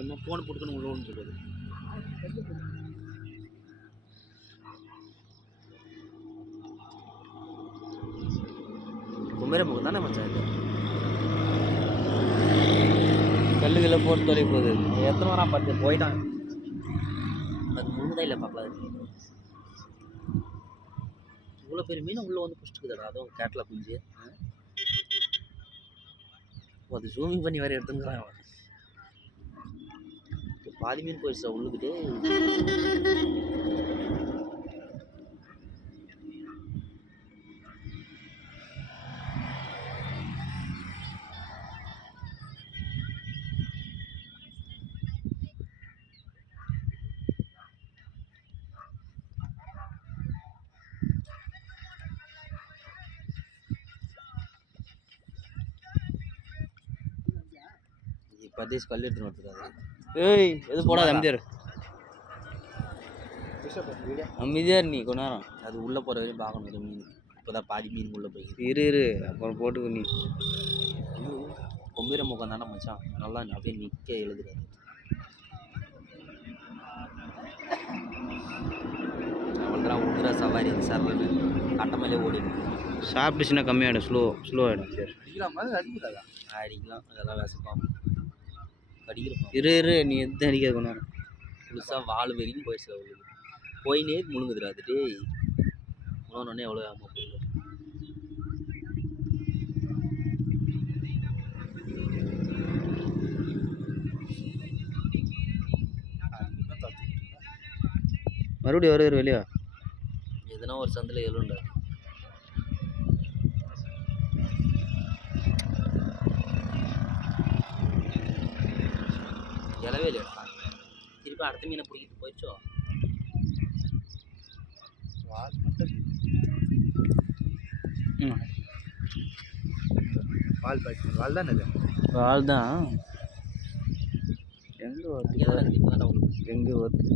என்ன ஃபோன் போட்டுக்கணும் உள்ள ஒன்று சொல்லுது கும்பேர முகம் தானே மச்சான் இது கல்லுகளை போட்டு தொலை போகுது எத்தனை வாரம் பார்த்து போயிட்டான் அது முழுதா இல்லை பார்க்கலாம் இவ்வளோ பெரிய மீன் உள்ளே வந்து பிடிச்சிட்டுக்குதாடா அதுவும் கேட்டில் குஞ்சு அது ஜூமிங் பண்ணி வேறு எடுத்துக்கிறான் பாதி மீன் போயிடுச்சா உள்ளுக்கிட்டே பர்தேஸ் கல் எடுத்துன்னு வந்துருக்காது ஏய் எது போடாது அமைதியார் அமைதியார் நீ கொஞ்ச நேரம் அது உள்ளே போகிற வரையும் பார்க்கணும் மீன் இப்போ தான் பாதி மீன் உள்ளே போய் இரு அப்புறம் போட்டு நீ கொம்பீர முகம் தானே மச்சான் நல்லா அப்படியே நிற்க எழுதுறாரு அவ்வளோதான் உடுற சவாரி சர்வரு கட்டமையிலே ஓடி சாப்பிட்டுச்சுன்னா கம்மியாகிடும் ஸ்லோ ஆகிடும் சரி அடிக்கலாம் அதெல்லாம் விசப்பாகும் இரு நீ எதுவும் அடிக்காது கொஞ்ச நேரம் புதுசாக வால் வரைக்கும் போயிடுச்சு அவளுக்கு போயினே முழுங்குதுடா அது டேய் உணவுனே எவ்வளோ ஆமாம் போயிடும் மறுபடியும் வருவார் வெளியா எதுனா ஒரு சந்தில் எழுண்டா இலவே இல்லையா திருப்பி அடுத்த மீனை பிடிக்கிட்டு போயிடுச்சோ வால் தான் இது வால் தான் எங்கே வருது எங்கே வருது